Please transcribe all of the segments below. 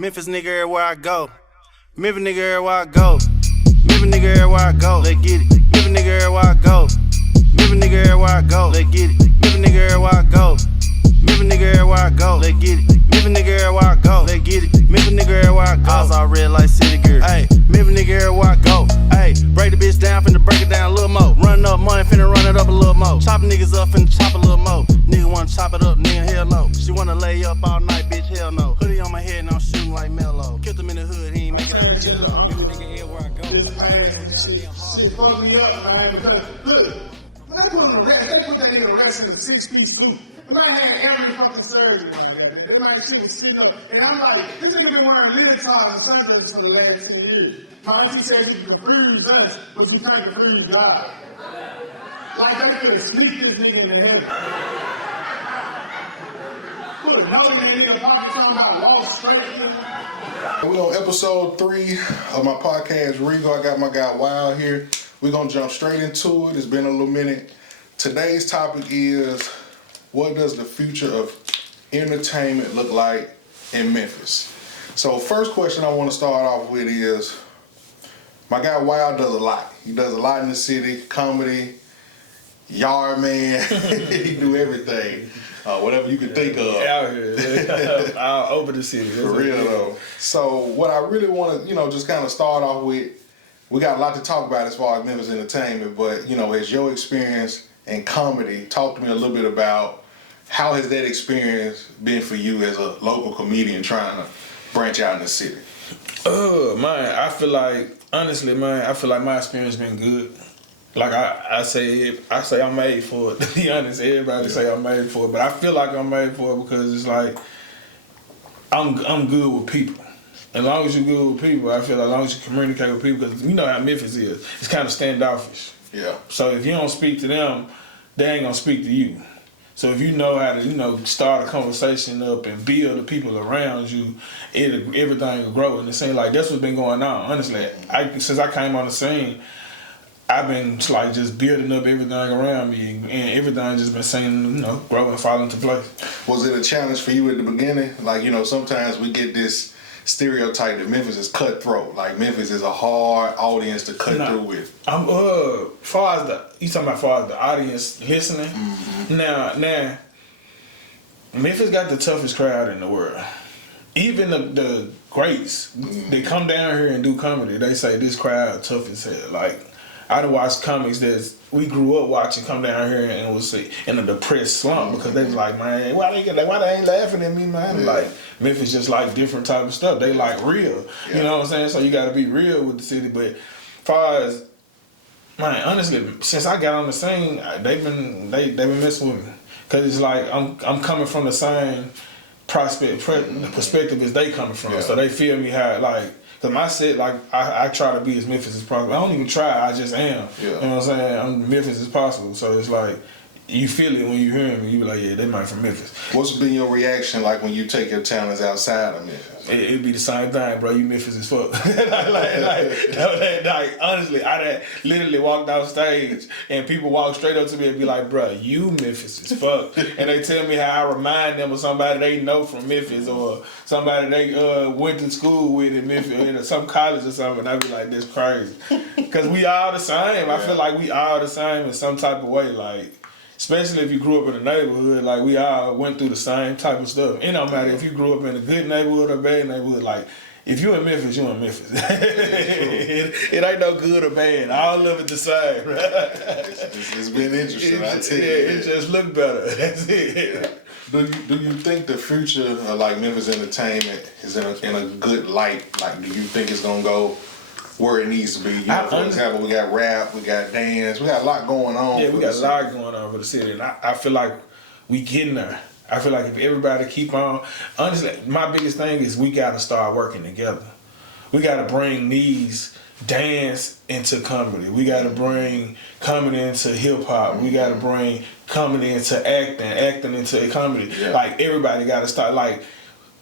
Memphis nigga everywhere I go. Memphis nigga everywhere I go. Memphis nigga everywhere I go. Let's get it. Memphis nigga everywhere I go. Memphis nigga everywhere I go. Let's get it. Memphis nigga everywhere I go. Memphis nigga everywhere I go. Let's get it. Memphis nigga everywhere I go. Let's get it. Memphis nigga everywhere I go. Eyes all red like city girl. Ayy, Memphis nigga everywhere I go. Ayy, break the bitch down, finna break it down a little more. Run up money, finna run it up a little more. Chop niggas up, finna chop a little more. Nigga wanna chop it up, nigga, hell no. She wanna lay up all night, bitch, hell no. Hoodie on my head and I'm shooting like Mello. Killed him in the hood, he ain't make it out the ghetto. Memphis nigga everywhere I go. Shit fucked me up, man, because look, when I put on the rest, they put that nigga rest in a 6-piece suit. The man had every fucking surgery right there, man. This man shit was sitting up. And I'm like, this nigga been wearing leotards and sundresses for the last 10 years. My auntie said you can confuse us, but you can't confuse God. Like they could have sneaked this nigga in the head. Put a note in that nigga pocket talking about walk straight. We're on episode 3 of my podcast, Regal. I got my guy Wild here. We're going to jump straight into it. It's been a little minute. Today's topic is, what does the future of entertainment look like in Memphis? So first question I want to start off with is, my guy Wild does a lot. He does a lot in the city, comedy, yard man, he do everything. Whatever you can think of. Out here, all over the city. For real though. So what I really want to, just kind of start off with, we got a lot to talk about as far as Memphis entertainment, but as your experience in comedy, talk to me a little bit about how has that experience been for you as a local comedian trying to branch out in the city? Man, I feel like, honestly, I feel like my experience been good. Like I say I'm made for it, to be honest. Everybody say I'm made for it, but I feel like I'm made for it because it's like, I'm good with people. As long as you're good with people, I feel like as long as you communicate with people, because you know how Memphis is. It's kind of standoffish. Yeah. So if you don't speak to them, they ain't gonna speak to you. So if you know how to, start a conversation up and build the people around you, everything will grow. And it seems like that's what's been going on. Honestly, since I came on the scene, I've been like just building up everything around me, and everything just been saying, grow and fall into place. Was it a challenge for you at the beginning? Like, sometimes we get this stereotype that Memphis is cutthroat. Like Memphis is a hard audience to cut through with. You talking about far as the audience listening? Mm-hmm. Now, Memphis got the toughest crowd in the world. Even the greats, they come down here and do comedy. They say this crowd tough as hell. Like, I done watched comics that we grew up watching come down here and was in a depressed slump because they was like, man, why they ain't laughing at me, man? Yeah. Like, Memphis just like different type of stuff. They like real. Yeah. You know what I'm saying? So you got to be real with the city. But as far as, man, honestly, since I got on the scene, they've been messing with me. Because it's like I'm coming from the same perspective as they coming from. Yeah. So they feel me how, like, because my set, like, I try to be as Memphis as possible. I don't even try, I just am. Yeah. You know what I'm saying? I'm Memphis as possible. So it's like, you feel it when you hear me. You be like, yeah, they might from Memphis. What's been your reaction like when you take your talents outside of Memphis? It'd be the same thing, bro. You Memphis as fuck. like, honestly, I literally walked off stage and people walk straight up to me and be like, bro, you Memphis as fuck. And they tell me how I remind them of somebody they know from Memphis or somebody they went to school with in Memphis or some college or something. And I be like, that's crazy. Because we all the same. Yeah. I feel like we all the same in some type of way. Like, especially if you grew up in a neighborhood, like we all went through the same type of stuff. It don't matter if you grew up in a good neighborhood or bad neighborhood. Like, if you in Memphis, you in Memphis. it ain't no good or bad. All of it the same. It's been interesting, I tell you. Yeah, it just look better. That's it. Do you think the future of like Memphis entertainment is in a good light? Like, do you think it's gonna go where it needs to be? For example, we got rap, we got dance, we got a lot going on. Yeah, we got a lot going on for the city, and I feel like we getting there. I feel like if everybody keep on, honestly, my biggest thing is we got to start working together. We got to bring these dance into comedy. We got to bring comedy into hip hop. We got to bring comedy into acting into comedy. Yeah. Like, everybody got to start, like,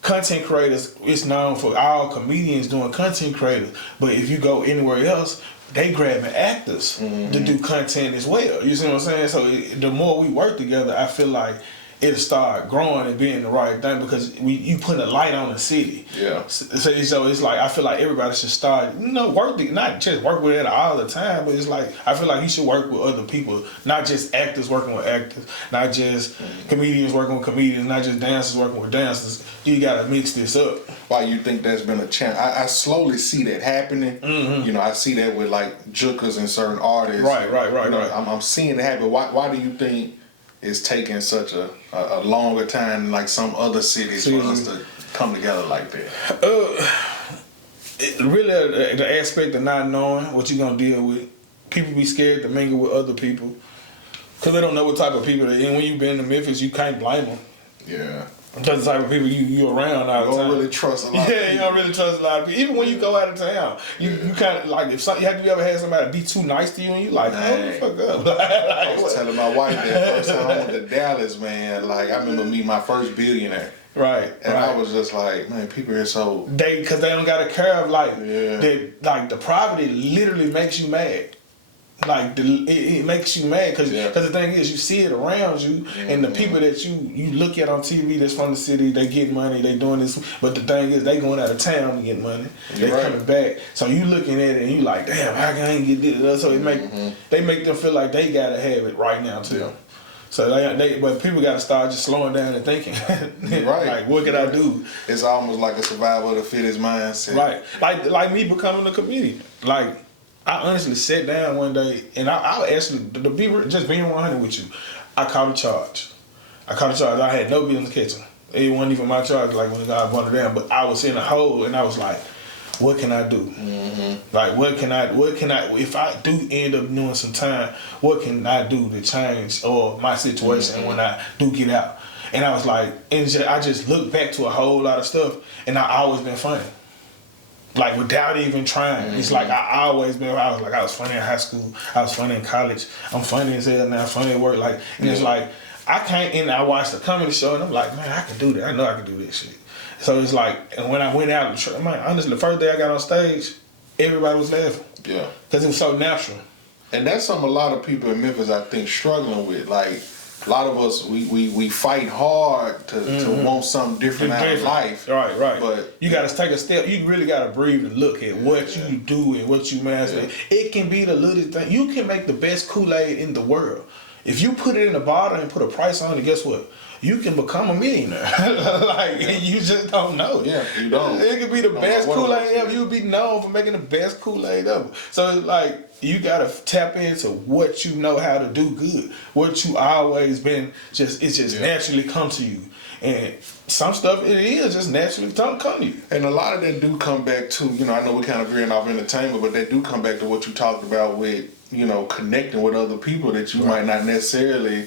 content creators, it's known for all comedians doing content creators, but if you go anywhere else, they grabbing actors to do content as well. You see what I'm saying? So the more we work together, I feel like it'll start growing and being the right thing because you put a light on the city. Yeah. So it's like I feel like everybody should start, not just work with it all the time, but it's like I feel like you should work with other people, not just actors working with actors, not just comedians working with comedians, not just dancers working with dancers. You gotta mix this up. Why you think that's been a chance? I slowly see that happening. I see that with like jukas and certain artists. Right. I'm seeing it happen. Why do you think it's taking such a longer time than like some other cities for us to come together like that? Really, the aspect of not knowing what you're gonna deal with. People be scared to mingle with other people because they don't know what type of people they. And when you've been to Memphis, you can't blame them. Yeah. That's the type of people you around all the time. You don't really trust a lot. Yeah, you don't really trust a lot of people. Even when you go out of town, you kind of like have you ever had somebody be too nice to you and you like, hold the fuck up. I was telling my wife that first time I went to Dallas, man. Like I remember meeting my first billionaire. Right. And I was just like, man, people here so because they don't got a care of the poverty literally makes you mad. Like it makes you mad because the thing is you see it around you and the people that you look at on TV that's from the city, they get money, they doing this, but the thing is they going out of town to get money, they coming back, so you looking at it and you like, damn, how can I ain't get this? So they make them feel like they gotta have it right now too. Yeah. So but people gotta start just slowing down and thinking, like what can I do? It's almost like a survival of the fittest mindset, right? Like me becoming a comedian, like. I honestly sat down one day and I actually, just being 100 with you, I caught a charge. I had no business catching. It wasn't even my charge, like when God brought it down, but I was in a hole and I was like, what can I do? Like, what can I, if I do end up doing some time, what can I do to change or my situation when I do get out? And I was like, I just looked back to a whole lot of stuff and I always been funny. Like without even trying. It's like I was funny in high school, I was funny in college, I'm funny as hell now, funny at work, like, and it's like, I can't, and I watched the comedy show and I'm like, man, I can do that, I know I can do this shit. So it's like, and when I went out, honestly, the first day I got on stage, everybody was laughing. Yeah. Because it was so natural. And that's something a lot of people in Memphis, I think, struggling with. Like, a lot of us, we fight hard to want something different out of life. Right. But you got to take a step. You really got to breathe and look at what you do and what you master. Yeah. It can be the little thing. You can make the best Kool-Aid in the world. If you put it in a bottle and put a price on it, guess what? You can become a millionaire. You just don't know. Yeah, you don't. It could be the best Kool-Aid ever. You'll be known for making the best Kool-Aid ever. So it's like, you gotta tap into what you know how to do good. What you always been, naturally come to you. And some stuff, it is just naturally don't come to you. And a lot of that do come back to, I know we're kind of veering off entertainment, but that do come back to what you talked about with, connecting with other people that you might not necessarily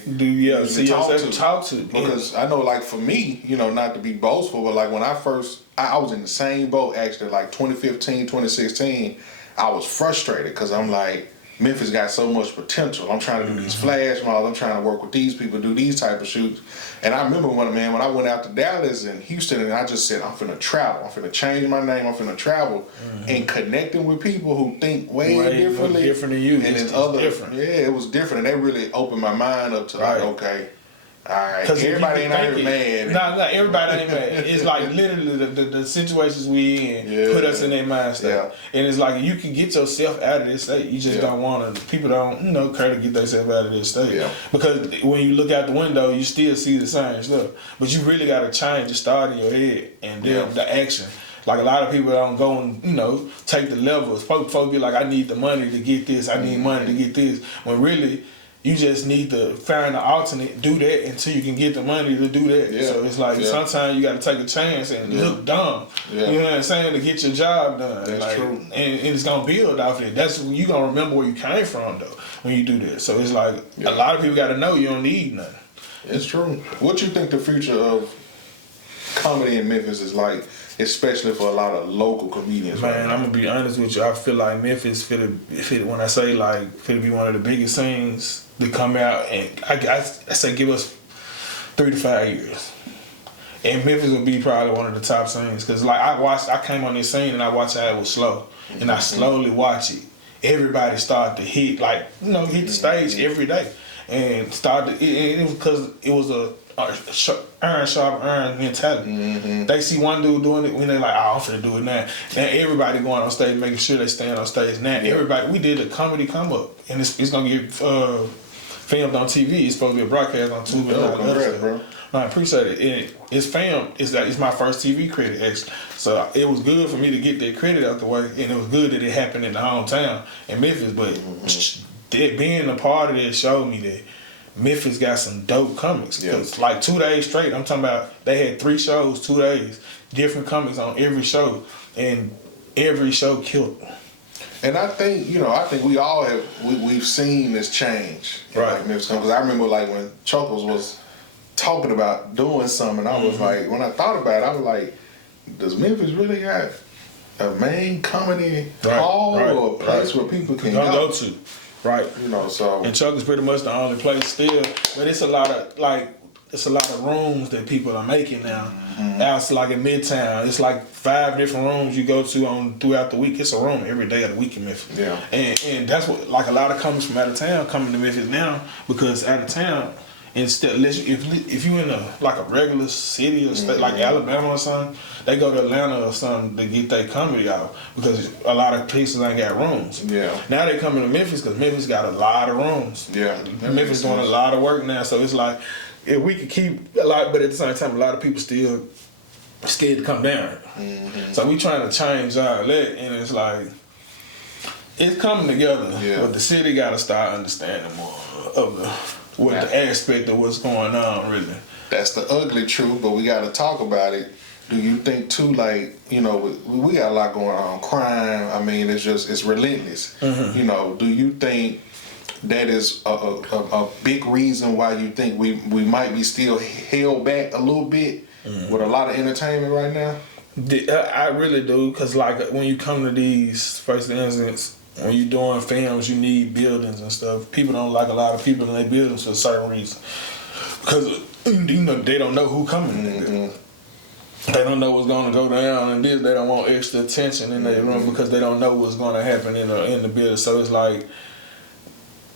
talk to. Because I know, like, for me, not to be boastful, but like when I was in the same boat actually, like 2015, 2016, I was frustrated because I'm like, Memphis got so much potential. I'm trying to do these flash mobs. I'm trying to work with these people, do these type of shoots. And I remember when I went out to Dallas and Houston, and I just said, I'm finna travel. I'm finna change my name. I'm finna travel. And connecting with people who think way differently. Different than you. And it's different. Yeah, it was different. And they really opened my mind up to like, okay, all right, everybody ain't out here mad. No, everybody ain't mad. It's like literally the situations we in put us in their mind state. Yeah. And it's like you can get yourself out of this state. You just don't want to. People don't, care to get themselves out of this state. Yeah. Because when you look out the window, you still see the same stuff. But you really got to change the start in your head and then the action. Like a lot of people don't go and, take the levels. Folks be like, I need the money to get this. I need money to get this. When really, you just need to find an alternate, do that until you can get the money to do that. Yeah. So it's like sometimes you got to take a chance and look dumb. Yeah. You know what I'm saying? To get your job done. That's true. And it's going to build off it. That's when you going to remember where you came from, though, when you do that. So it's like a lot of people got to know you don't need nothing. It's true. What you think the future of comedy in Memphis is like, especially for a lot of local comedians? Man, I'm gonna be honest with you. I feel like Memphis when I say like fit be one of the biggest scenes to come out, and I say give us 3 to 5 years, and Memphis will be probably one of the top scenes. Cause like I came on this scene and I watched how it was slow, and I slowly watched it. Everybody started to hit hit the stage every day. And it was because it was a iron sharp iron mentality. They see one dude doing it, when they like, oh, I'm finna do it now. Now everybody going on stage, making sure they stand on stage. Now everybody, we did a comedy come up, and it's gonna get filmed on TV. It's supposed to be a broadcast on TV. Congrats, bro. I appreciate it. It's filmed. It's my first TV credit, actually. So it was good for me to get that credit out the way, and it was good that it happened in the hometown in Memphis. But that being a part of that showed me that Memphis got some dope comics. Cause like 2 days straight, I'm talking about they had 3 shows, 2 days, different comics on every show, and every show killed. And I think we all have we've seen this change, right? Like Memphis, because I remember like when Chuckles was talking about doing something, I was like, when I thought about it, I was like, does Memphis really got a main comedy hall or a place where people can go to? Right. So. And Chuck is pretty much the only place still, but it's a lot of rooms that people are making now. It's like in Midtown, it's like 5 different rooms you go to throughout the week. It's a room every day of the week in Memphis. Yeah. And that's what, like, a lot of comics from out of town coming to Memphis now, because out of town, instead, if you in a regular city or state like Alabama or something, they go to Atlanta or something to get their comedy out, because a lot of places ain't got rooms. Yeah. Now they coming to Memphis because Memphis got a lot of rooms. Yeah. Memphis doing a lot of work now, so it's like, if we could keep a lot, but at the same time, a lot of people still scared to come down. So we trying to change all that, and it's like, it's coming together, but the city got to start understanding more of the aspect of what's going on, really. That's the ugly truth, but we got to talk about it. Do you think too, like, we got a lot going on, crime, I mean, it's relentless. Do you think that is a big reason why you think we might be still held back a little bit with a lot of entertainment right now? I really do, because like when you come to these, first instance, when you're doing films, you need buildings and stuff. People don't like a lot of people in their buildings for a certain reason, because they don't know who coming in there. They don't know what's going to go down, and they don't want extra attention in their room because they don't know what's going to happen in the building. So it's like,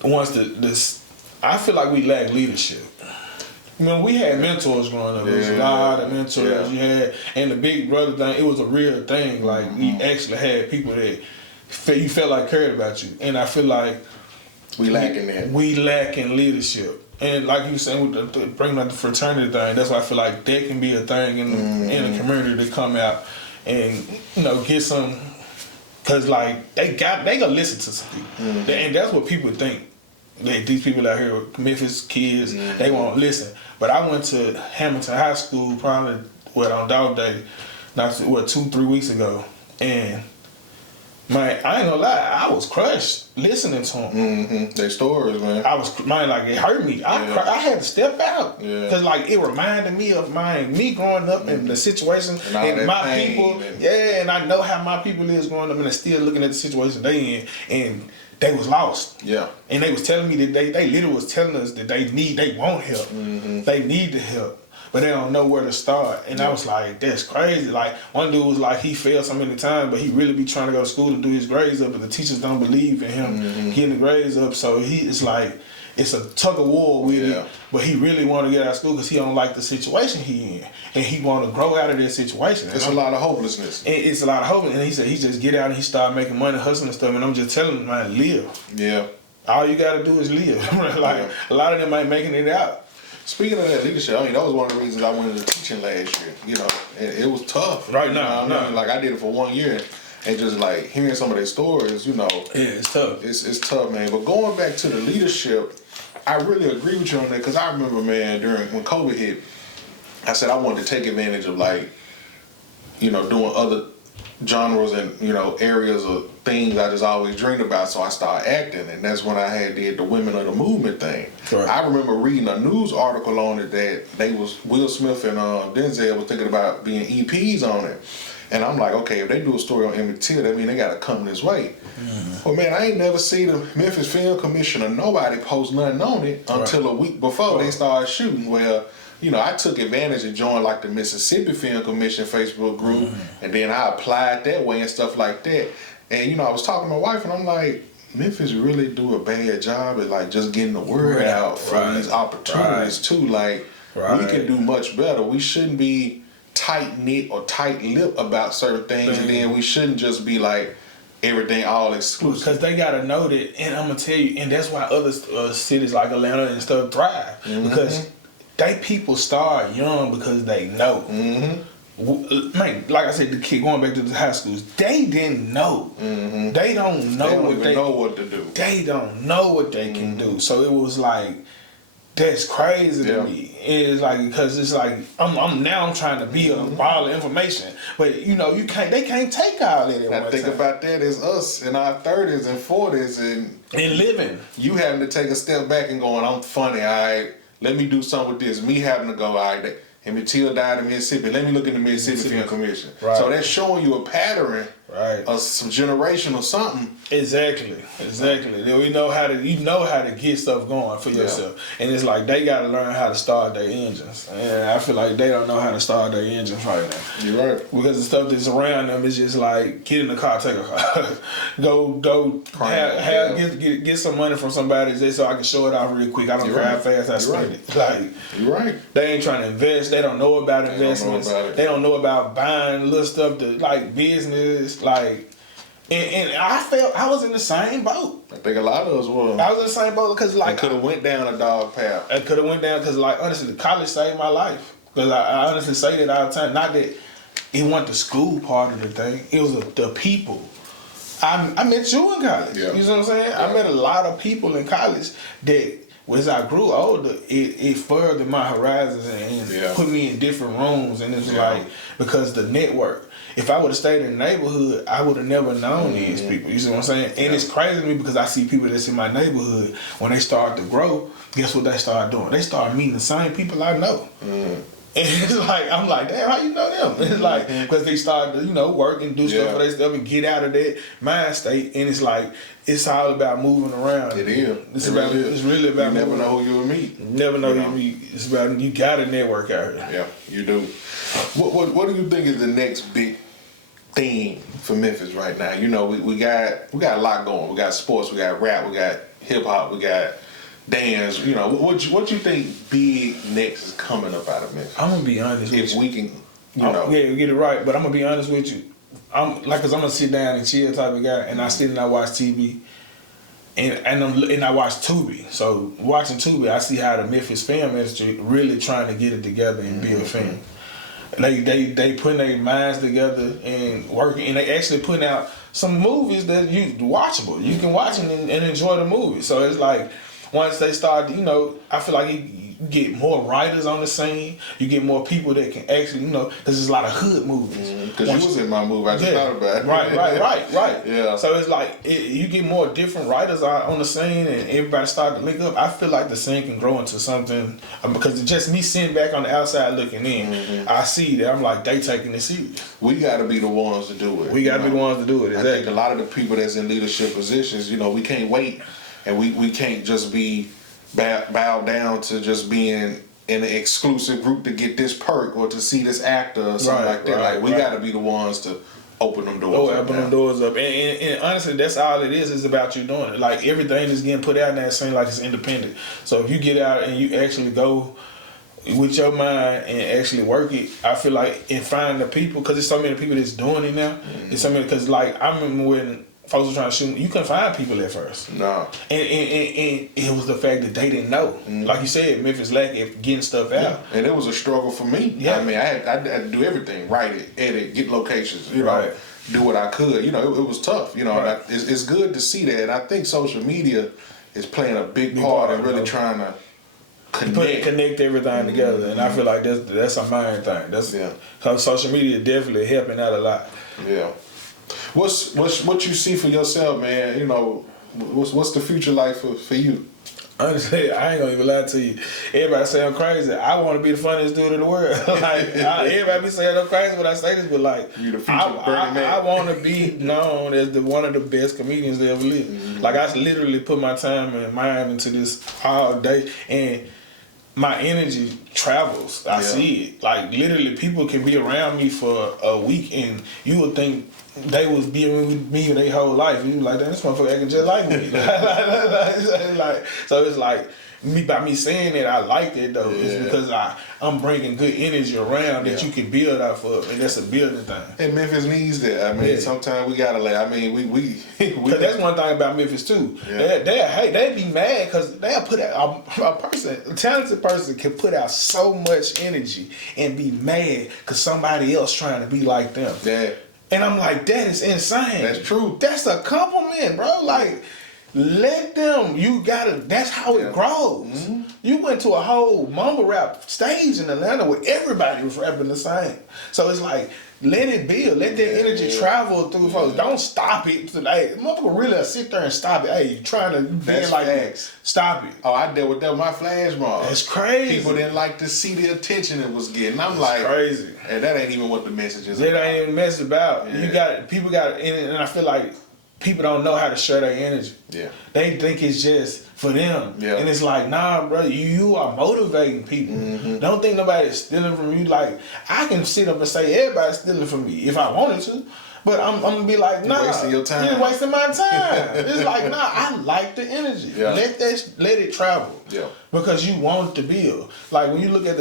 I feel like we lack leadership. We had mentors growing up. There was a lot of mentors you had, and the Big Brother thing, it was a real thing. Like, we actually had people that you felt like cared about you, and I feel like we lacking that. We lacking leadership, and like you were saying, with bringing up the fraternity thing, that's why I feel like that can be a thing in the community to come out and get some. Cause like they gonna listen to some people, and that's what people think. These people out here, Memphis kids, they won't listen. But I went to Hamilton High School probably on Dog Day, 2-3 weeks ago, and I ain't gonna lie, I was crushed listening to them. Their stories, man. Like, it hurt me. I had to step out because like it reminded me of me growing up in the situation and my people. And I know how my people is growing up, and they're still looking at the situation they in, and they was lost. Yeah. And they was telling me that they literally was telling us that they want help. They need the help, but they don't know where to start. And I was like, that's crazy. Like, one dude was like, he failed so many times, but he really be trying to go to school to do his grades up, but the teachers don't believe in him getting the grades up. So it's like, it's a tug of war with it, but he really want to get out of school because he don't like the situation he in, and he want to grow out of that situation. It's a lot of hopelessness. It's a lot of hopelessness. And he said he just get out and he start making money, hustling and stuff. And I'm just telling him, man, live. Yeah. All you got to do is live. A lot of them ain't making it out. Speaking of that leadership, that was one of the reasons I went into teaching last year. And it was tough. Right now, Like, I did it for 1 year, and just like hearing some of their stories, Yeah, it's tough. It's tough, man. But going back to the leadership, I really agree with you on that, because I remember, man, when COVID hit, I said I wanted to take advantage of, like, doing other genres and, areas of things I just always dreamed about, so I started acting, and that's when I did the Women of the Movement thing. Right. I remember reading a news article on it that Will Smith and Denzel were thinking about being EPs on it. And I'm like, okay, if they do a story on Emmett Till, that means they got to come this way. Well, man, I ain't never seen the Memphis Film Commission or nobody post nothing on it until a week before they started shooting. Well, I took advantage and joined like the Mississippi Film Commission Facebook group, and then I applied that way and stuff like that. And, I was talking to my wife, and I'm like, Memphis really do a bad job at like just getting the word out for these opportunities too. Like, Right. We can do much better. We shouldn't be tight-knit or tight-lipped about certain things, and then we shouldn't just be like everything all exclusive. Because they gotta know that, and I'm gonna tell you, and that's why other cities like Atlanta and stuff thrive, because they people start young because they know. Man, like I said, the kid going back to the high schools, they didn't know. They don't know know what to do. They don't know what they can do. So it was like, that's crazy to me. It's like, because it's like I'm trying to be a ball of information, but you know they can't take all that. I think about that as us in our 30s and 40s and living. You having to take a step back and going, I'm funny, all right. Let me do something with this. Me having to go, all right. And Matilda died in Mississippi. Let me look in the Mississippi Film Commission. Right. So that's showing you a pattern of some generational something. Exactly. We know how to get stuff going for yourself. And it's like they gotta learn how to start their engines. And I feel like they don't know how to start their engines right now. You're right. Because the stuff that's around them is just like get in the car, take a car. go get some money from somebody just so I can show it off real quick. I don't care how fast I spend it. Like you're right. They ain't trying to invest. They don't know about investments. They don't know about buying little stuff to like business. Like, and I felt I was in the same boat. I think a lot of us were. I was in the same boat because like I could have went down a dog path. I could have went down because like honestly, college saved my life. Because I honestly say that all the time. Not that it wasn't the school part of the thing. It was the people. I met you in college. Yeah. You know what I'm saying? I met a lot of people in college that as I grew older, it furthered my horizons and put me in different rooms. And it's like, because the network, if I would have stayed in the neighborhood, I would have never known these people. You see what I'm saying? And it's crazy to me because I see people that's in my neighborhood, when they start to grow, guess what they start doing? They start meeting the same people I know. And it's like, I'm like, damn, how you know them? It's like, because they start to, work and do stuff for themselves and get out of that mind state. And it's like, it's all about moving around. It is. It's really about you never moving know who you'll meet. Never know who you meet. It's about, you got to network out here. Yeah, you do. What do you think is the next big thing for Memphis right now? We got a lot going. We got sports, we got rap, we got hip hop, we got dance. What you think big next is coming up out of Memphis? I'm gonna be honest with you. If we can, yeah, you get it right. But I'm gonna be honest with you. I'm gonna sit down and chill type of guy, and I sit and I watch TV, and I watch Tubi. So watching Tubi, I see how the Memphis film industry really trying to get it together and build film. They putting their minds together and working, and they actually putting out some movies that you watchable. You can watch them and enjoy the movie. So it's like, once they start, I feel like you get more writers on the scene. You get more people that can actually, because there's a lot of hood movies. Because you was in my movie, I just thought about it. Right. Yeah. So it's like, you get more different writers on the scene and everybody start to link up. I feel like the scene can grow into something, because it's just me sitting back on the outside looking in. I see that, I'm like, they taking it serious. We got to be the ones to do it. We got to be the ones to do it, exactly. I think a lot of the people that's in leadership positions, we can't wait. And we can't just be bowed down to just being in an exclusive group to get this perk or to see this actor or something like that. We got to be the ones to open them doors up. Open them doors up. And honestly, that's all it is about you doing it. Like, everything is getting put out in that scene like it's independent. So if you get out and you actually go with your mind and actually work it, I feel like, and find the people, because there's so many people that's doing it now. There's so many, because like, I remember when folks were trying to shoot, you couldn't find people at first. No. And it was the fact that they didn't know. Like you said, Memphis lacked getting stuff out. Yeah. And it was a struggle for me. Yeah. I mean, I had to do everything. Write it, edit, get locations, do what I could. It was tough, Right. It's good to see that. And I think social media is playing a big part in really trying to connect everything together. And I feel like that's a main thing. Because social media definitely helping out a lot. Yeah. What you see for yourself, man? What's the future like for you? Honestly, I ain't gonna even lie to you. Everybody say I'm crazy. I want to be the funniest dude in the world. Everybody be saying I'm crazy when I say this, but like, you the future Bernie Mac. I want to be known as one of the best comedians that ever lived. Like, I literally put my time and mind into this all day, and my energy travels. I see it. Like, literally, people can be around me for a week, and you would think they was being with me their whole life. And you like, damn, this motherfucker acting just like me. So it's like, by me saying that, I like it though. It's because I'm bringing good energy around that you can build off of, and that's a building thing. And Memphis needs that. I mean, sometimes we gotta we Cause that's one thing about Memphis too. Yeah. They'd be mad because they'll put out a talented person can put out so much energy and be mad because somebody else trying to be like them. Yeah. And I'm like, that is insane. That's true. That's a compliment, bro. Like, let them. That's how it grows. Mm-hmm. You went to a whole mumble rap stage in Atlanta where everybody was rapping the same. So it's like, let it build. Let that energy travel through folks. Don't stop it. Like, motherfucker really sit there and stop it. Hey, you trying to be like that. Stop it. Oh, I dealt with that with my flash mob. That's crazy. People didn't like to see the attention it was getting. I'm That's like, crazy. And that ain't even what the message is That about. ain't even message about. People got, and I feel like people don't know how to share their energy. Yeah. They think it's just for them. Yeah. And it's like, nah, bro, you are motivating people. Mm-hmm. Don't think nobody's stealing from you. Like, I can sit up and say everybody's stealing from me if I wanted to. But I'm gonna be like, nah, you're wasting your time. You're wasting my time. It's like, nah, I like the energy. Yeah. Let it travel. Yeah. Because you want to build. Like when you look at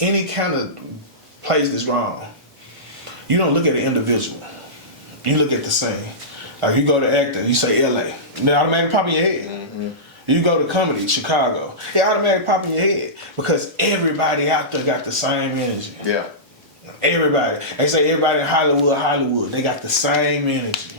any kind of place that's wrong, you don't look at the individual. You look at the scene. Like you go to acting, you say LA, and it automatically pop in your head. Mm-hmm. You go to comedy, Chicago, it automatically pop in your head because everybody out there got the same energy. Yeah. Everybody. They say everybody in Hollywood, they got the same energy.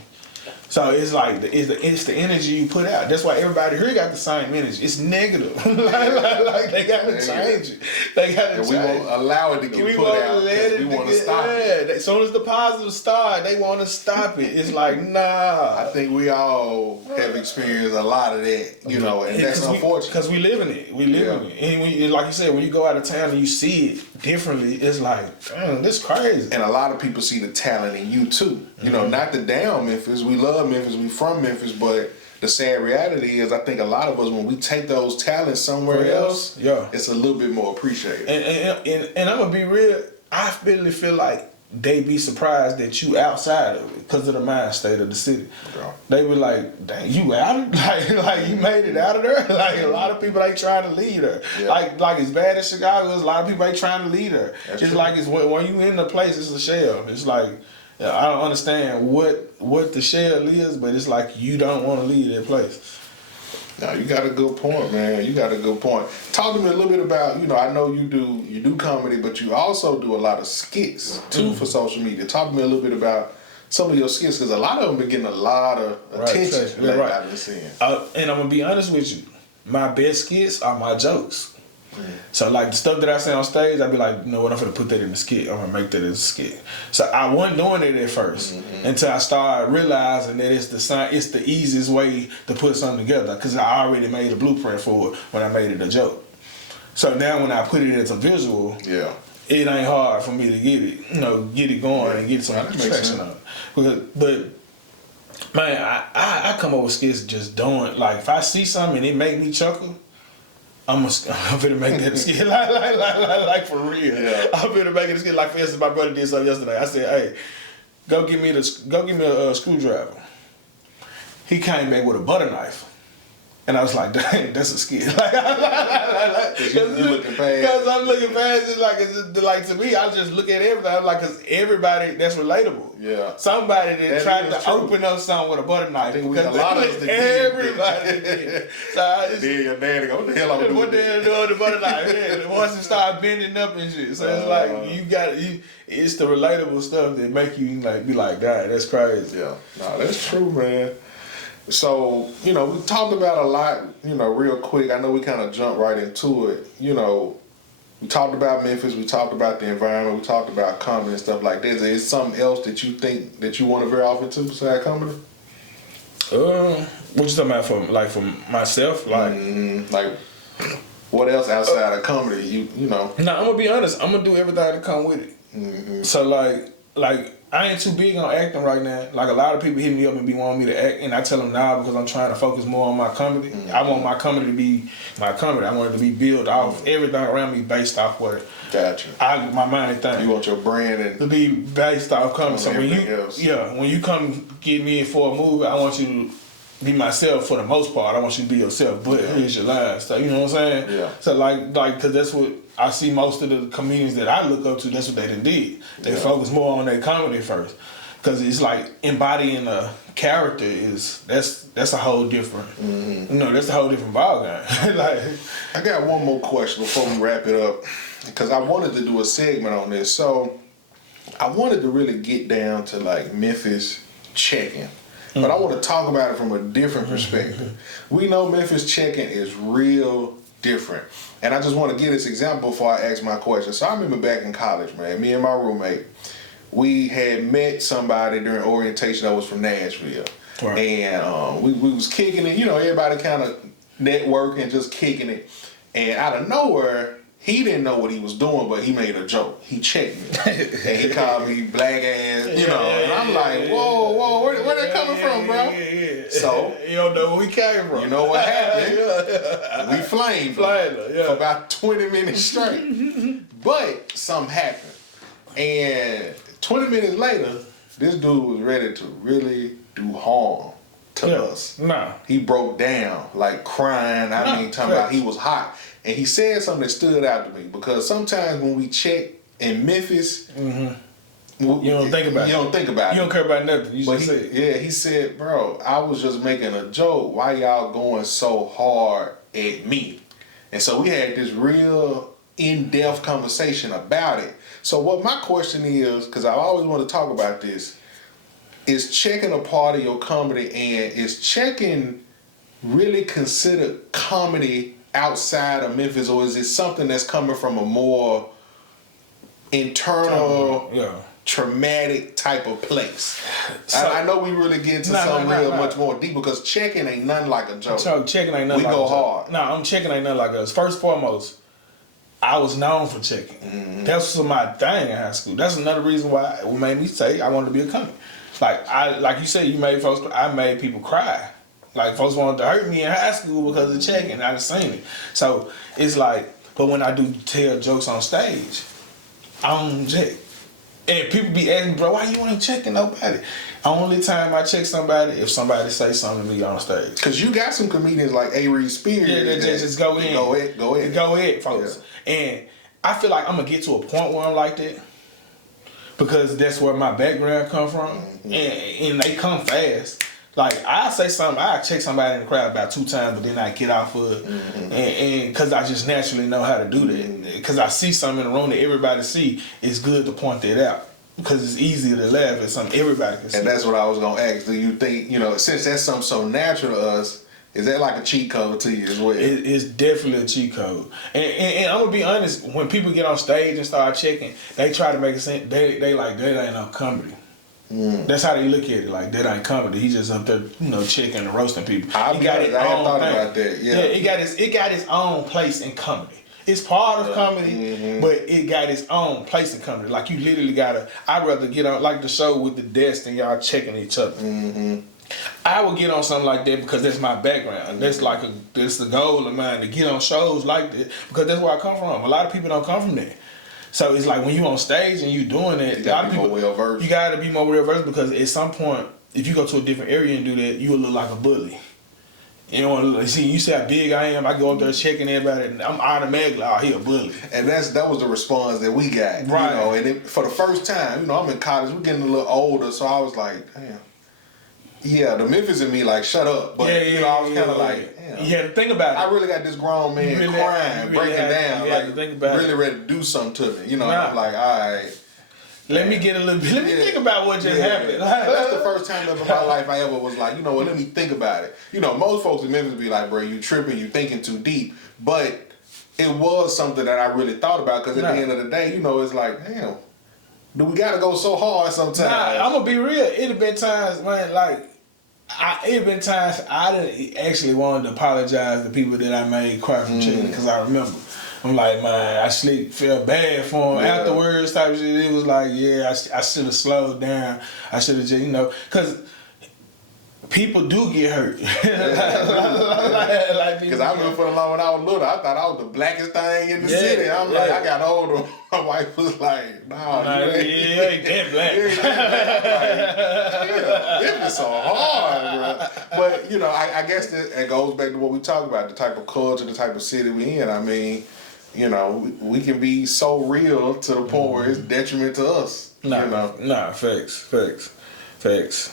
So it's like it's the energy you put out. That's why everybody here got the same energy. It's negative. like they gotta change it. They gotta change. We won't allow it to get put out because we want to stop it. As soon as the positive start, they want to stop it. It's like, nah. I think we all have experienced a lot of that, and that's unfortunate. Because we live in it. We live in it. And like you said, when you go out of town and you see it differently, it's like, damn, this crazy. And a lot of people see the talent in you too. Not to down Memphis. We love Memphis. We from Memphis, but the sad reality is, I think a lot of us, when we take those talents somewhere else, it's a little bit more appreciated. And I'm gonna be real. I really feel like they be surprised that you outside of it because of the mind state of the city. Yeah. They be like, dang, you out of like you made it out of there? Like a lot of people ain't trying to lead her. Yeah. Like as bad as Chicago is, a lot of people ain't trying to lead her. That's it's true. like it's when you in the place, it's a shell. It's like I don't understand what the shell is, but it's like you don't want to leave that place. No, you got a good point, man. You got a good point. Talk to me a little bit about, I know you do comedy, but you also do a lot of skits too for social media. Talk to me a little bit about some of your skits, because a lot of them been getting a lot of attention. Right. I've been seeing. And I'm gonna be honest with you, my best skits are my jokes. So like the stuff that I say on stage, I'd be like, you know what, I'm gonna put that in the skit. I'm gonna make that as a skit. So I wasn't doing it at first until I started realizing that it's the easiest way to put something together, because I already made a blueprint for it when I made it a joke. So now when I put it as a visual, it ain't hard for me to get it going and get some traction on it. But man, I come up with skits just doing, like if I see something and it make me chuckle, I'm gonna make that skit like for real. Yeah. I'm gonna make it a skit. Like for instance, my brother did something yesterday. I said, "Hey, go give me a screwdriver." He came back with a butter knife, and I was like, "Dang, that's a skit." You looking past. Because I'm looking past it. Like to me, I just look at everything. I'm like, because everybody that's relatable. Yeah. Somebody that tried to true. open up something with a butter knife. I think a lot of us did. Everybody did. So I just, Then your daddy go, what the hell I'm doing? what the hell doing the butter knife? Yeah, once it start bending up and shit. So it's like it's the relatable stuff that make you like be like, God, that's crazy. Yeah, no, that's true, man. So, we talked about a lot, real quick. I know we kind of jumped right into it. We talked about Memphis, we talked about the environment, we talked about comedy and stuff like that. Is there something else that you think that you want to veer off into besides comedy? What you talking about for myself? Like, what else outside of comedy, you know? Nah, I'm gonna be honest. I'm gonna do everything that come with it. So like I ain't too big on acting right now. Like a lot of people hit me up and be wanting me to act, and I tell them now because I'm trying to focus more on my comedy. I want my comedy to be my comedy. I want it to be built off everything around me based off what Gotcha. my mind thing. You want your brand and to be based off comedy. So everything else. when you come get me in for a movie, I want you to be myself for the most part. I want you to be yourself, but here's your line. So you know what I'm saying? Yeah. So like, cause that's what I see most of the comedians that I look up to. That's what they done did. They focus more on their comedy first, cause it's like embodying a character that's a whole different. You know, that's a whole different ballgame. Like, I got one more question before we wrap it up, because I wanted to do a segment on this. So I wanted to really get down to like Memphis checking. But I want to talk about it from a different perspective. We know Memphis checking is real different. And I just want to give this example before I ask my question. So I remember back in college, man, me and my roommate, we had met somebody during orientation that was from Nashville. Right. And we was kicking it, you know, everybody kind of networking, just kicking it. And out of nowhere, he didn't know what he was doing, but he made a joke. He checked me. And he called me black ass, you know. And I'm like, whoa, where that coming from, bro? Yeah. So, you don't know where we came from. You know what happened? We flamed for about 20 minutes straight. But something happened. And 20 minutes later, this dude was ready to really do harm to us. Nah. He broke down, like crying. Talking about he was hot. And he said something that stood out to me, because sometimes when we check in Memphis, you don't think about it. You don't think about it. You don't care about nothing. You just say it. Yeah, he said, bro, I was just making a joke. Why y'all going so hard at me? And so we had this real in-depth conversation about it. So what my question is, because I always want to talk about this, is checking a part of your comedy, and is checking really considered comedy outside of Memphis, or is it something that's coming from a more internal, traumatic type of place? So, I know we really get into something much more deep, because checking ain't nothing like a joke. So checking ain't nothing like a joke. We go hard. No, I'm checking ain't nothing like us. First and foremost, I was known for checking. That was my thing in high school. That's another reason why it made me say I wanted to be a comic. Like you said, I made people cry. Like, folks wanted to hurt me in high school because of checking. I just seen it. So, it's like, but when I do tell jokes on stage, I don't check. And people be asking me, bro, why you want to check nobody? Only time I check somebody, if somebody say something to me on stage. Because you got some comedians like A. Spears. Yeah, that just go in. Go ahead, folks. Yeah. And I feel like I'm going to get to a point where I'm like that, because that's where my background come from. And they come fast. Like, I say something, I check somebody in the crowd about 2 times, but then I get off of it. And because I just naturally know how to do that. Because I see something in the room that everybody see, it's good to point that out. Because it's easier to laugh at something everybody can see. And that's what I was going to ask. Do you think, since that's something so natural to us, is that like a cheat code to you as well? It's definitely a cheat code. And I'm going to be honest, when people get on stage and start checking, they try to make it seem, they like, that ain't no comedy. That's how they look at it. Like, that ain't comedy. He just up there, checking and roasting people. I hadn't thought about that. Yeah, it got its own place in comedy. It's part of comedy, but it got its own place in comedy. Like, you literally gotta. I'd rather get on like the show with the desk and y'all checking each other. I would get on something like that because that's my background. That's that's the goal of mine, to get on shows like that, because that's where I come from. A lot of people don't come from there. So it's like when you on stage and you doing it, you gotta be more well-versed. You gotta be more well-versed, because at some point, if you go to a different area and do that, you will look like a bully. You know, you see how big I am. I go up there checking everybody, and I'm automatically, he a bully. And that was the response that we got. Right. And for the first time, I'm in college, we're getting a little older, so I was like, damn. Yeah, the Memphis in me like, shut up. But, I was kind of like, damn. You had to think about it. I really got this grown man crying, breaking down, like, really ready to do something to me. I'm like, all right. Let me get a little bit. Let me think about what just happened. That's the first time ever in my life I ever was like, let me think about it. Most folks in Memphis be like, bro, you tripping, you thinking too deep. But it was something that I really thought about, because at the end of the day, it's like, damn, do we gotta go so hard sometimes? I'm gonna be real. It have been times, man, I didn't actually wanted to apologize to people that I made cry from checking, because I remember. I'm like, man, I felt bad for him afterwards type of shit. It was like, I should have slowed down. I should have just, because people do get hurt. Because I remember for the long when I was little, I thought I was the blackest thing in the city. I'm like, I got older. My wife was like, nah, you ain't that black. Memphis so hard, bro. But you know, I guess that it goes back to what we talk about, the type of culture, the type of city we in. I mean, you know, we can be so real to the point where it's detriment to us. Facts.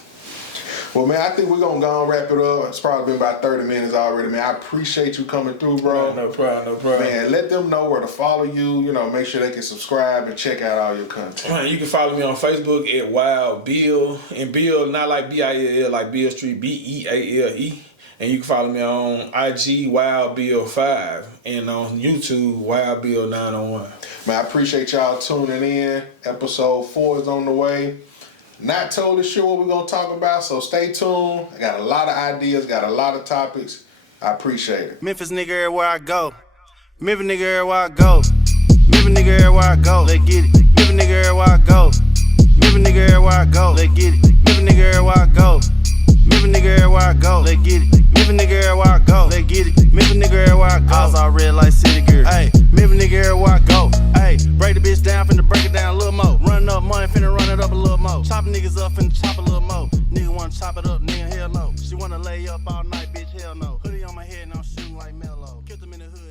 Well, man, I think we're going to go and wrap it up. It's probably been about 30 minutes already, man. I appreciate you coming through, bro. No problem. Man, let them know where to follow you. You know, make sure they can subscribe and check out all your content. Man, you can follow me on Facebook at WildBeale. And Beale, not like B-I-L-L, like Beale Street, B-E-A-L-E. And you can follow me on IG, WildBeale901, and on YouTube, WildBeale901. Man, I appreciate y'all tuning in. Episode 4 is on the way. Not totally sure what we're going to talk about, so stay tuned. I got a lot of ideas, got a lot of topics. I appreciate it. Memphis nigga everywhere I go. Memphis nigga everywhere I go. Memphis nigga everywhere I go. Let's get it. Memphis nigga everywhere I go. Memphis nigga everywhere I go. Let's get it. Memphis nigga everywhere I go. Memphis nigga everywhere I go. Let's get it. Memphis nigga everywhere I go. Let's get it. Memphis nigga everywhere I go. Eyes all red like city girl. Hey, Memphis nigga everywhere I go. Hey, break the bitch down, finna break it down a little more. Running up money, finna run it up a little more. Chopping niggas up, finna chop a little more. Nigga wanna chop it up, nigga, hell no. She wanna lay up all night, bitch, hell no. Hoodie on my head and I'm shooting like Mello. Killed them in the hood.